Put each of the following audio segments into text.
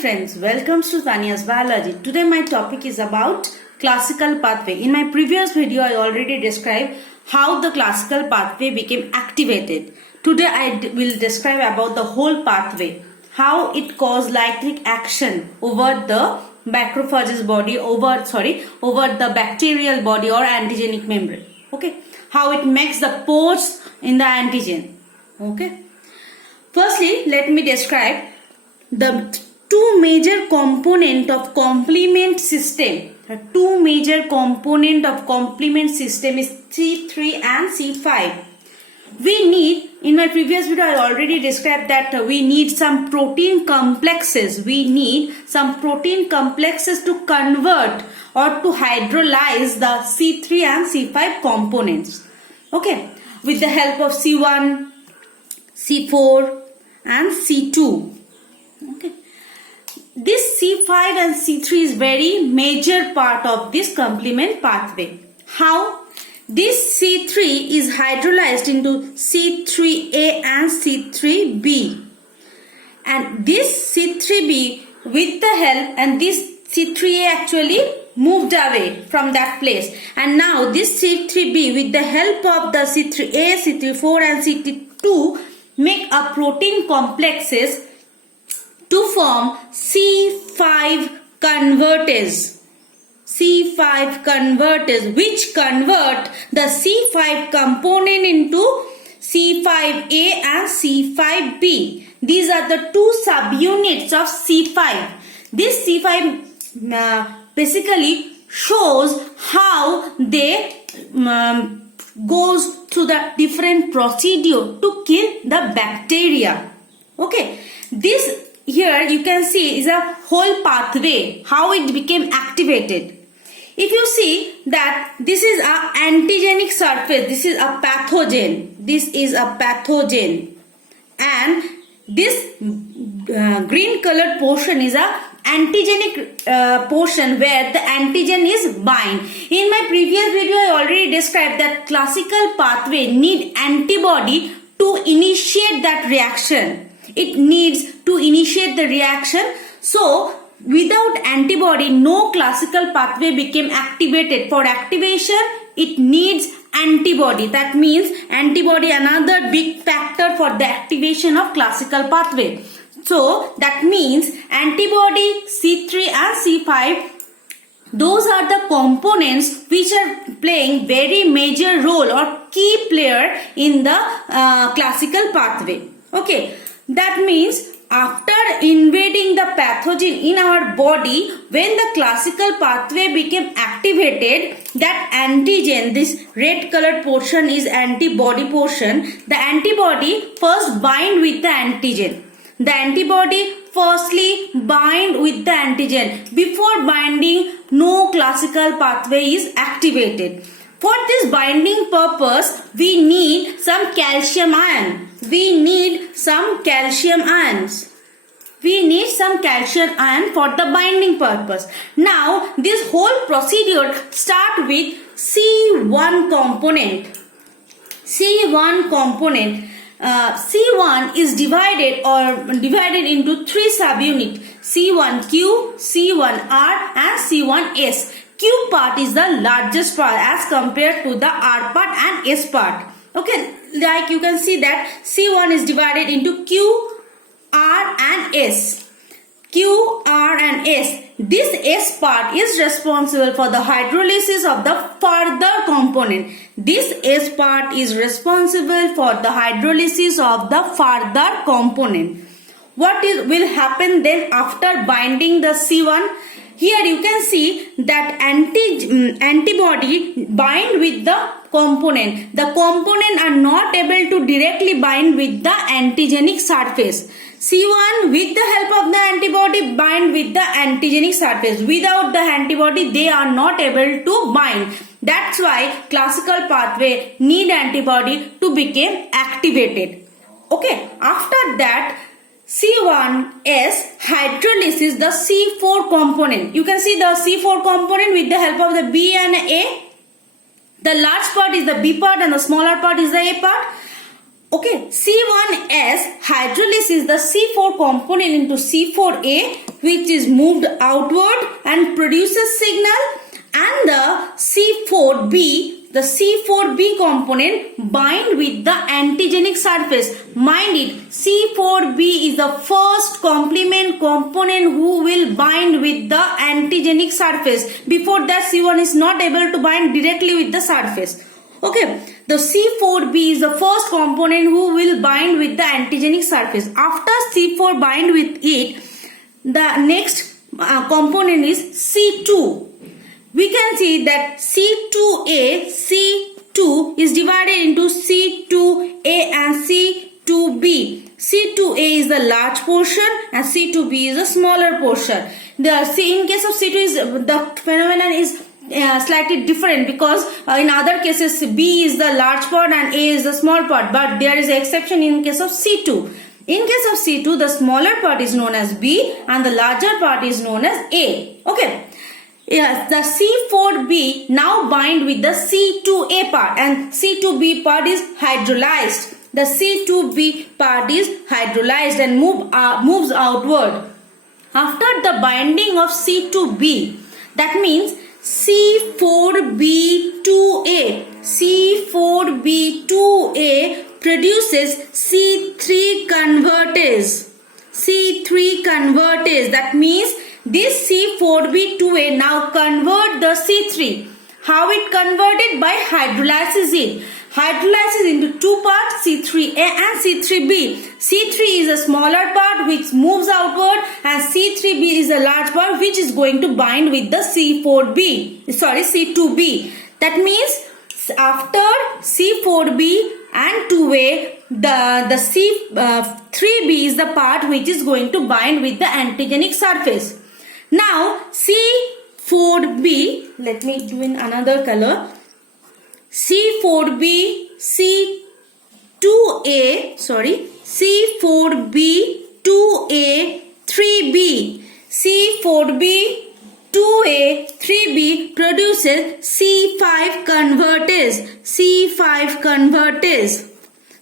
friends, welcome to Tania's Biology. Today my topic is about classical pathway. In my previous video I already described how the classical pathway became activated. Today I will describe about the whole pathway, how it caused electric action over the macrophage's body, over the bacterial body or antigenic membrane. Okay, how it makes the pores in the antigen. Okay, firstly let me describe the two major component of complement system. The two major component of complement system is C3 and C5. We need, in my previous video I already described that we need some protein complexes. We need some protein complexes to convert or to hydrolyze the C3 and C5 components. Okay, with the help of C1, C4 and C2. Okay, this C5 and C3 is very major part of this complement pathway. How? This C3 is hydrolyzed into C3A and C3B, and this C3B with the help, and this C3A actually moved away from that place, and now this C3B with the help of the C3A, C3-4 and C3-2 make a protein complexes to form C5 convertase. C5 convertase, which convert the C5 component into C5A and C5B. These are the two subunits of C5. This C5 basically shows how they goes through the different procedure to kill the bacteria. Okay, this here you can see is a whole pathway, how it became activated. If you see that this is a antigenic surface, this is a pathogen, this is a pathogen, and this green colored portion is a antigenic portion where the antigen is bind. In my previous video I already described that classical pathway need antibody to initiate that reaction. It needs to initiate the reaction. So without antibody no classical pathway became activated. For activation it needs antibody. That means antibody another big factor for the activation of classical pathway. So that means antibody, C3 and C5, those are the components which are playing very major role or key player in the classical pathway. Okay, that means after invading the pathogen in our body, when the classical pathway became activated, that antigen, this red colored portion is antibody portion. The antibody first bind with the antigen. The antibody firstly bind with the antigen. Before binding, no classical pathway is activated. For this binding purpose, we need some calcium ion. We need some calcium ions. We need some calcium ion for the binding purpose. Now, this whole procedure start with C1 component. C1 component. C1 is divided into three subunits: C1Q, C1R and C1S. Q part is the largest part as compared to the R part and S part. Okay, like you can see that C1 is divided into Q, R and S. Q, R and S. This S part is responsible for the hydrolysis of the further component. This S part is responsible for the hydrolysis of the further component. What will happen then after binding the C1? Here you can see that antibody bind with the component. The component are not able to directly bind with the antigenic surface. C1 with the help of the antibody bind with the antigenic surface. Without the antibody they are not able to bind. That's why classical pathway need antibody to become activated. Okay, after that C1S hydrolysis the C4 component. You can see the C4 component with the help of the B and A. The large part is the B part and the smaller part is the A part. Okay, C1s hydrolase is the C4 component into C4a, which is moved outward and produces signal, and the C4b, the C4b component bind with the antigenic surface. Mind it, C4b is the first complement component who will bind with the antigenic surface. Before that, C1 is not able to bind directly with the surface. Okay, the C4b is the first component who will bind with the antigenic surface. After C4 bind with it, the next component is C2. We can see that C2a, C2 is divided into C2a and C2b. C2a is the large portion and C2b is the smaller portion. In case of C2, the phenomenon is slightly different, because in other cases B is the large part and A is the small part, but there is an exception in case of C2. In case of C2, the smaller part is known as B and the larger part is known as A. Okay. Yes, the C4B now bind with the C2A part and C2B part is hydrolyzed. The C2B part is hydrolyzed and moves outward. After the binding of C2B, that means C4B2A. C4B2A produces C3 convertase. C3 convertase. That means this C4B2A now convert the C3. How it converted? By hydrolysis it. Hydrolysis into two parts, C3A and C3B. C3 is a smaller part which moves outward and C3B is a large part which is going to bind with the C2B. That means after C4B and 2A, the C3B is the part which is going to bind with the antigenic surface. Now C4B, let me do in another color. C4B, C2A, C4B, 2A, 3B. C4B, 2A, 3B produces C5 convertase. C5 convertase.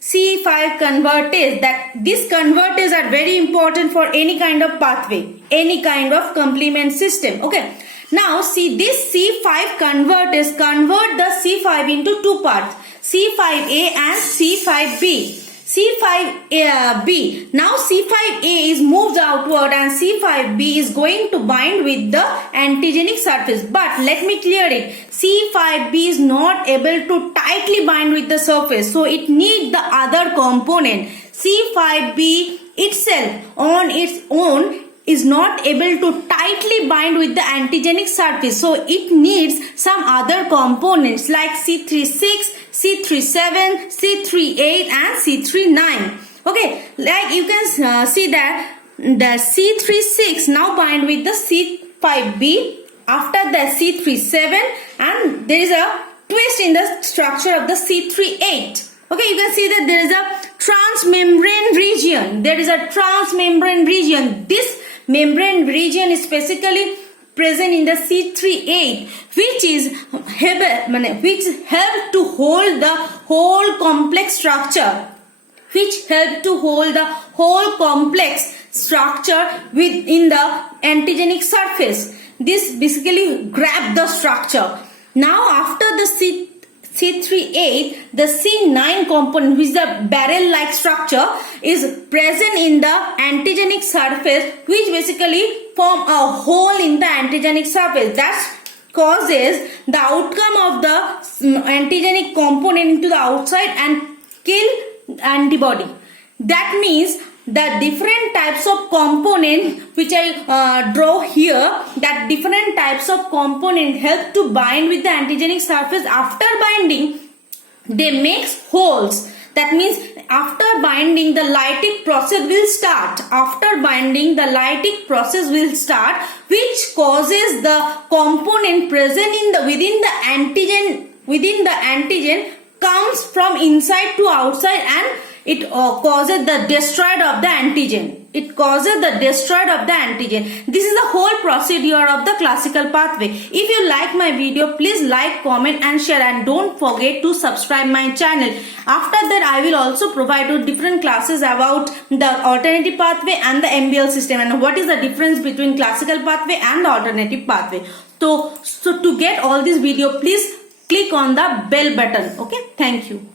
C5 convertase. That these convertase are very important for any kind of pathway, any kind of complement system. Okay. Now see, this C5 convertase convert the C5 into two parts, C5A and C5B. C5B. Now C5A is moved outward and C5B is going to bind with the antigenic surface. But let me clear it. C5B is not able to tightly bind with the surface, so it needs the other component. C5B itself on its own is not able to tightly bind with the antigenic surface, so it needs some other components like C36, C37, C38 and C39. Okay, like you can see that the C36 now bind with the C5B after the C37, and there is a twist in the structure of the C38. Okay, you can see that there is a transmembrane region. There is a transmembrane region. This membrane region is specifically present in the C38, which help to hold the whole complex structure. Within the antigenic surface. This basically grab the structure. Now after the C38, the C9 component, which is the barrel-like structure, is present in the antigenic surface, which basically form a hole in the antigenic surface. That causes the outcome of the antigenic component into the outside and kill antibody. That means the different types of component which I draw here, that different types of component help to bind with the antigenic surface. After binding, they make holes. That means after binding, the lytic process will start. Which causes the component present within the antigen comes from inside to outside and it causes the destroyed of the antigen. It causes the destroyed of the antigen. This is the whole procedure of the classical pathway. If you like my video, please like, comment and share, and don't forget to subscribe my channel. After that, I will also provide you different classes about the alternative pathway and the MBL system, and what is the difference between classical pathway and the alternative pathway. So to get all this video, please click on the bell button. Okay, thank you.